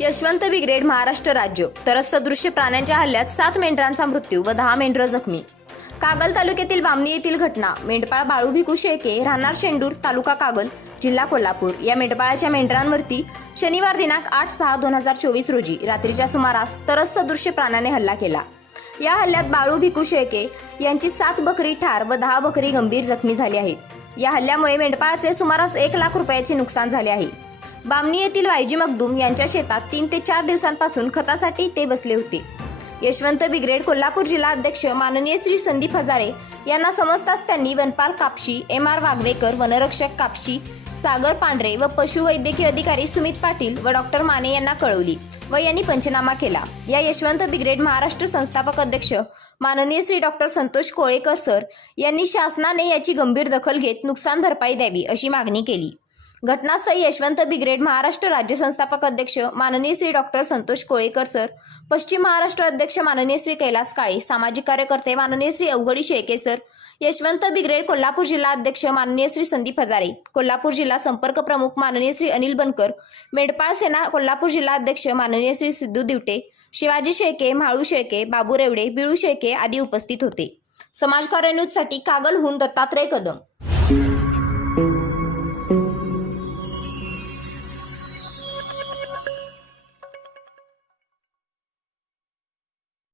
Yashwant brigade Maharashtra राज्य. तरच सदृश्य प्राण्यांच्या हल्ल्यात सात मेंढरांचा मृत्यू व दहा मेंढरं जखमी. कागल तालुक्यातील बामणी येथील घटना. मेंढपाळ बाळू भिकू शेळके राहणार शेंडूर तालुका कागल जिल्हा कोल्हापूर. या मेंढपाळाच्या मेंढरांवरती शनिवार दिनांक आठ सहा दोन हजार चोवीस रोजी रात्रीच्या सुमारास तरस सदृश्य प्राण्याने हल्ला केला. या हल्ल्यात बाळू भिकू शेळके यांची सात बकरी ठार व दहा बकरी गंभीर जखमी झाली आहेत. या हल्ल्यामुळे मेंढपाळाचे सुमारास एक लाख रुपयाचे नुकसान झाले आहे. बामणी येथील वायजी मगदूम यांच्या शेतात तीन ते चार दिवसांपासून खतासाठी ते बसले होते. यशवंत बिग्रेड कोल्हापूर जिल्हा अध्यक्ष माननीय श्री संदीप हजारे यांना समजताच त्यांनी वनपाल कापशी एम आर वागवेकर वनरक्षक कापशी सागर पांढरे व पशुवैद्यकीय अधिकारी सुमित पाटील व डॉक्टर माने यांना कळवली व यांनी पंचनामा केला. या यशवंत बिग्रेड महाराष्ट्र संस्थापक अध्यक्ष माननीय श्री डॉक्टर संतोष कोळेकर सर यांनी शासनाने याची गंभीर दखल घेत नुकसान भरपाई द्यावी अशी मागणी केली. घटनास्थळी यशवंत बिग्रेड महाराष्ट्र राज्य संस्थापक अध्यक्ष माननीय श्री डॉक्टर संतोष कोळेकर सर पश्चिम महाराष्ट्र अध्यक्ष माननीय श्री कैलास काळे सामाजिक कार्यकर्ते माननीय श्री अवघडी शेळके सर यशवंत बिग्रेड कोल्हापूर जिल्हा अध्यक्ष माननीय श्री संदीप हजारे कोल्हापूर जिल्हा संपर्क प्रमुख माननीय श्री अनिल बनकर मेडपाळ सेना कोल्हापूर जिल्हा अध्यक्ष माननीय श्री सिद्धू दिवटे शिवाजी शेळके म्हाळू शेळके बाबू रेवडे बिळू शेळके आदी उपस्थित होते. समाजकार्य न्यूजसाठी कागलहून दत्तात्रय कदम.